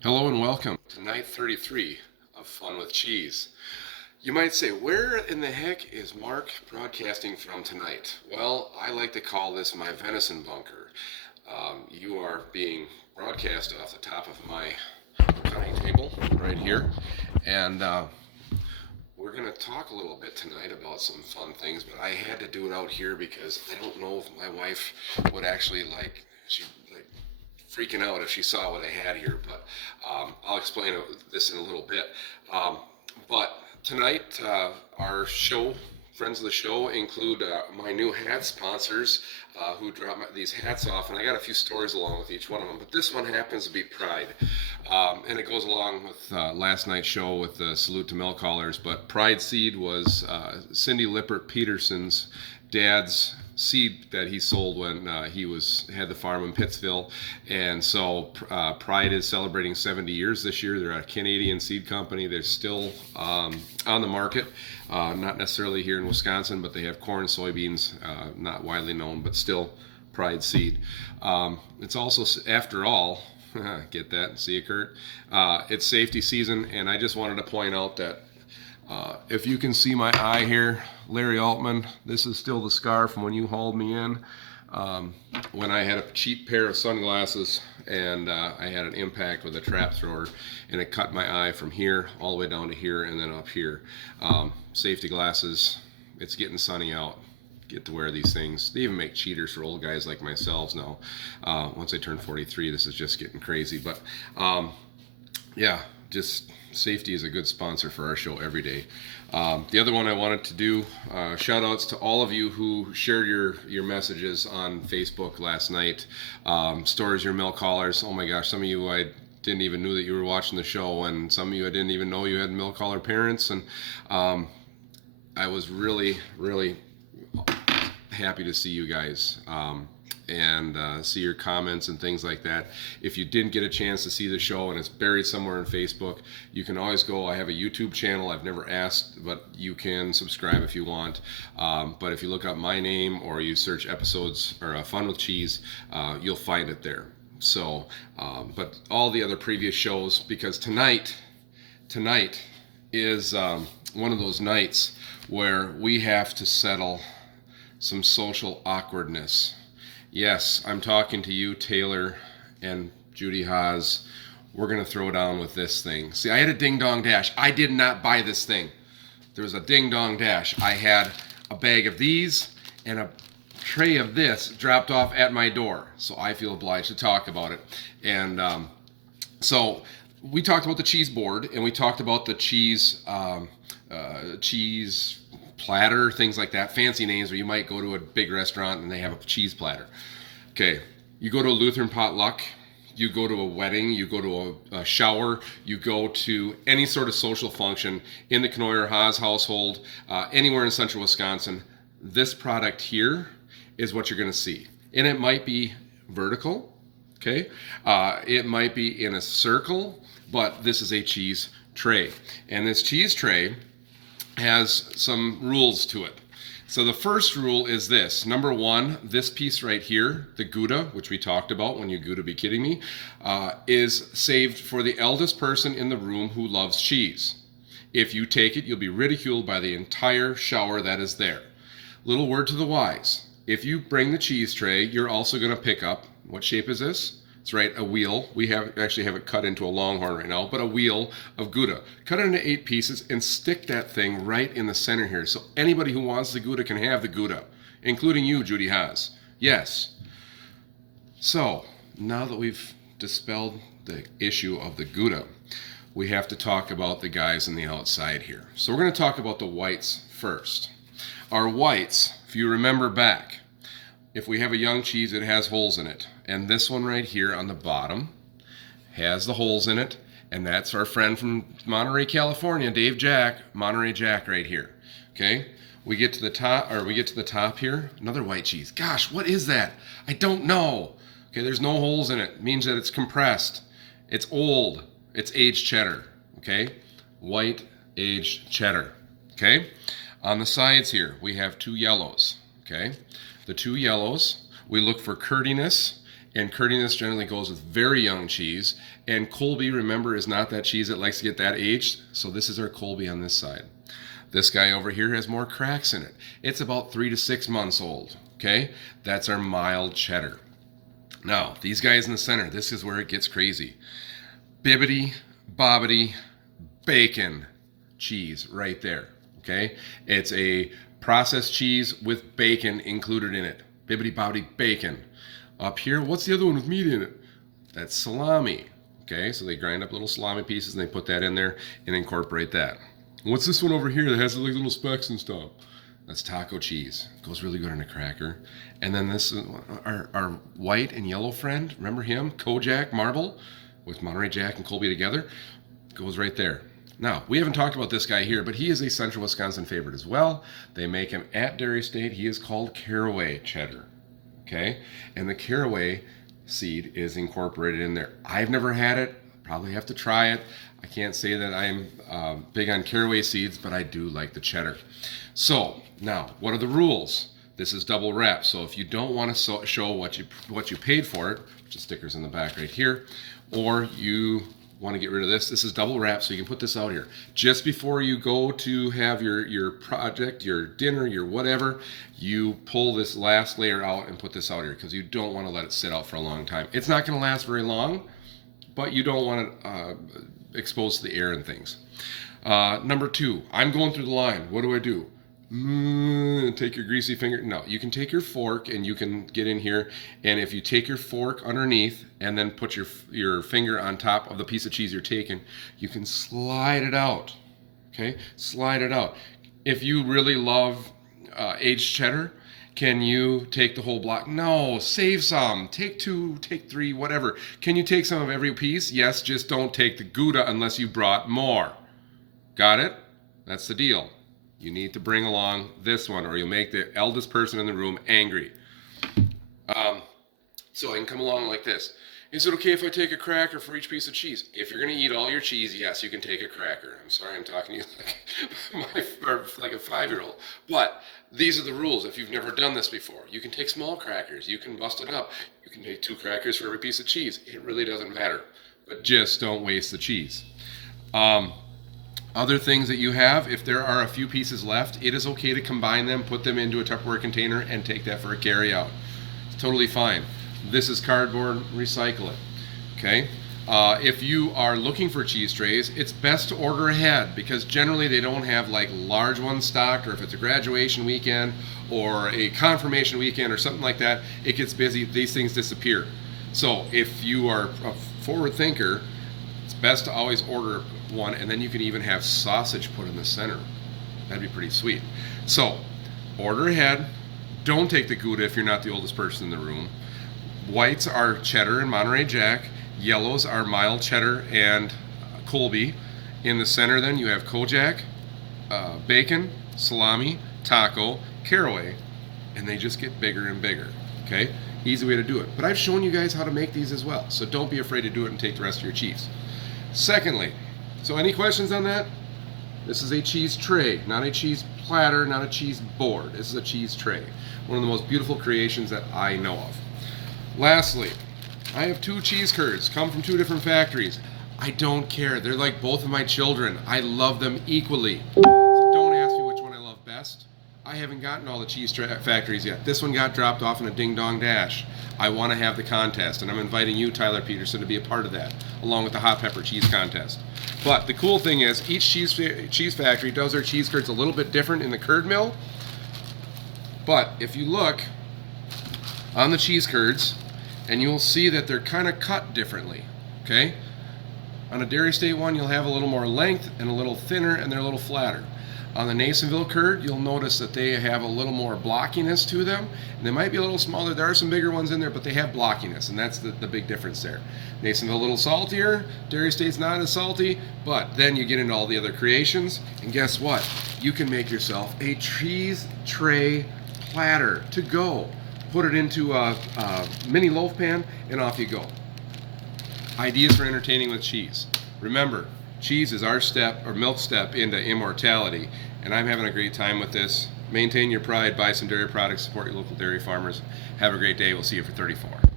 Hello and welcome to night 33 of Fun with Cheese. You might say, where in the heck is Mark broadcasting from tonight? Well, I like to call this my venison bunker. You are being broadcast off the top of my dining table right here, and we're going to talk a little bit tonight about some fun things, but I had to do it out here because I don't know if my wife would actually she like freaking out if she saw what I had here, but I'll explain this in a little bit. But tonight, our show, friends of the show, include my new hat sponsors who drop these hats off, and I got a few stories along with each one of them. But this one happens to be Pride, and it goes along with last night's show with the salute to milk callers. But Pride Seed was Cindy Lippert Peterson's dad's seed that he sold when he had the farm in Pittsville, and so Pride is celebrating 70 years this year. They're a Canadian seed company. They're still on the market, not necessarily here in Wisconsin, but they have corn, soybeans, not widely known, but still Pride seed. It's also, after all, get that? See it, Kurt? It's safety season, and I just wanted to point out that if you can see my eye here, Larry Altman, this is still the scar from when you hauled me in. When I had a cheap pair of sunglasses and I had an impact with a trap thrower and it cut my eye from here all the way down to here and then up here. Safety glasses, it's getting sunny out. Get to wear these things. They even make cheaters for old guys like myself now. Once I turn 43, this is just getting crazy. But yeah, just safety is a good sponsor for our show every day. The other one I wanted to do, shout outs to all of you who shared your messages on Facebook last night. Stories your milk callers. Oh my gosh, some of you I didn't even know that you were watching the show, and some of you I didn't even know you had milk caller parents, and I was really, really happy to see you guys. And see your comments and things like that. If you didn't get a chance to see the show and it's buried somewhere on Facebook, you can always go. I have a YouTube channel. I've never asked, but you can subscribe if you want. But if you look up my name or you search episodes or Fun with Cheese, you'll find it there. So, but all the other previous shows, because tonight is one of those nights where we have to settle some social awkwardness. Yes, I'm talking to you, Taylor and Judy Haas. We're going to throw down with this thing. See, I had a ding-dong dash. I did not buy this thing. There was a ding-dong dash. I had a bag of these and a tray of this dropped off at my door. So I feel obliged to talk about it. And so we talked about the cheese board, and we talked about the cheese platter, things like that, fancy names where you might go to a big restaurant and they have a cheese platter. Okay, you go to a Lutheran potluck, you go to a wedding, you go to a shower, you go to any sort of social function in the Knoyer Haas household, anywhere in central Wisconsin, this product here is what you're going to see. And it might be vertical, okay? It might be in a circle, but this is a cheese tray. And this cheese tray has some rules to it. So the first rule is this. Number one, this piece right here, the Gouda, which we talked about when you Gouda be kidding me, is saved for the eldest person in the room who loves cheese. If you take it, you'll be ridiculed by the entire shower that is there. Little word to the wise. If you bring the cheese tray, you're also going to pick up, what shape is this? That's right, a wheel. We actually have it cut into a longhorn right now, but a wheel of Gouda. Cut it into 8 pieces and stick that thing right in the center here. So anybody who wants the Gouda can have the Gouda, including you, Judy Haas. Yes. So now that we've dispelled the issue of the Gouda, we have to talk about the guys on the outside here. So we're going to talk about the whites first. Our whites, if you remember back, if we have a young cheese, it has holes in it. And this one right here on the bottom has the holes in it. And that's our friend from Monterey, California, Dave Jack, Monterey Jack right here. Okay? We get to the top here, another white cheese. Gosh, what is that? I don't know. Okay, there's no holes in it. It means that it's compressed. It's old. It's aged cheddar. Okay? White aged cheddar. Okay? On the sides here, we have 2 yellows. Okay? The 2 yellows, we look for curdiness And curdiness generally goes with very young cheese. And Colby, remember, is not that cheese that likes to get that aged. So this is our Colby on this side. This guy over here has more cracks in it. It's about 3 to 6 months old. Okay, that's our mild cheddar. Now, these guys in the center, this is where it gets crazy. Bibbidi, bobbidi, bacon cheese right there. Okay, it's a processed cheese with bacon included in it. Bibbidi, bobbidi, bacon. Up here, what's the other one with meat in it? That's salami. Okay, so they grind up little salami pieces and they put that in there and incorporate that. What's this one over here that has like little specks and stuff? That's taco cheese. Goes really good on a cracker. And then this is our white and yellow friend. Remember him? Kojak Marble with Monterey Jack and Colby together. Goes right there. Now, we haven't talked about this guy here, but he is a Central Wisconsin favorite as well. They make him at Dairy State. He is called caraway cheddar. Okay? And the caraway seed is incorporated in there. I've never had it. Probably have to try it. I can't say that I'm big on caraway seeds, but I do like the cheddar. So, now, what are the rules? This is double wrap, so if you don't want to show what you paid for it, which is stickers in the back right here, or you want to get rid of this, this is double wrap, so you can put this out here. Just before you go to have your project, your dinner, your whatever, you pull this last layer out and put this out here, because you don't want to let it sit out for a long time. It's not going to last very long, but you don't want it exposed to the air and things. Number 2, I'm going through the line. What do? Take your greasy finger. No, you can take your fork and you can get in here, and if you take your fork underneath and then put your finger on top of the piece of cheese you're taking, you can slide it out. Okay, slide it out. If you really love aged cheddar, can you take the whole block? No, save some. Take 2, take 3, whatever. Can you take some of every piece? Yes, just don't take the Gouda unless you brought more. Got it? That's the deal. You need to bring along this one, or you'll make the eldest person in the room angry. So I can come along like this. Is it okay if I take a cracker for each piece of cheese? If you're going to eat all your cheese, yes, you can take a cracker. I'm sorry, I'm talking to you like a 5-year-old. But these are the rules. If you've never done this before, you can take small crackers. You can bust it up. You can take 2 crackers for every piece of cheese. It really doesn't matter. But just don't waste the cheese. Other things that you have, if there are a few pieces left, it is okay to combine them, put them into a Tupperware container, and take that for a carry out. It's totally fine. This is cardboard, recycle it. Okay? If you are looking for cheese trays, it's best to order ahead, because generally they don't have like large ones stocked, or if it's a graduation weekend or a confirmation weekend or something like that, it gets busy, these things disappear. So if you are a forward thinker, it's best to always order one, and then you can even have sausage put in the center. That'd be pretty sweet. So order ahead. Don't take the Gouda if you're not the oldest person in the room. Whites are cheddar and Monterey Jack. Yellows are mild cheddar and Colby. In the center then you have Kojak, bacon, salami, taco, caraway, and they just get bigger and bigger. Okay? Easy way to do it. But I've shown you guys how to make these as well, so don't be afraid to do it and take the rest of your cheese. Secondly, so any questions on that? This is a cheese tray, not a cheese platter, not a cheese board. This is a cheese tray. One of the most beautiful creations that I know of. Lastly, I have 2 cheese curds, come from 2 different factories. I don't care. They're like both of my children. I love them equally. So don't ask me which one I love best. I haven't gotten all the cheese factories yet. This one got dropped off in a ding-dong dash. I want to have the contest, and I'm inviting you, Tyler Peterson, to be a part of that, along with the hot pepper cheese contest. But the cool thing is, each cheese factory does their cheese curds a little bit different in the curd mill. But if you look on the cheese curds, and you'll see that they're kind of cut differently, okay? On a Dairy State one, you'll have a little more length and a little thinner, and they're a little flatter. On the Nasonville curd, you'll notice that they have a little more blockiness to them. And they might be a little smaller. There are some bigger ones in there, but they have blockiness, and that's the big difference there. Nasonville a little saltier. Dairy State's not as salty, but then you get into all the other creations, and guess what? You can make yourself a cheese tray platter to go. Put it into a mini loaf pan, and off you go. Ideas for entertaining with cheese. Remember, cheese is our step, or milk step, into immortality, and I'm having a great time with this. Maintain your pride, buy some dairy products, support your local dairy farmers. Have a great day. We'll see you for 34.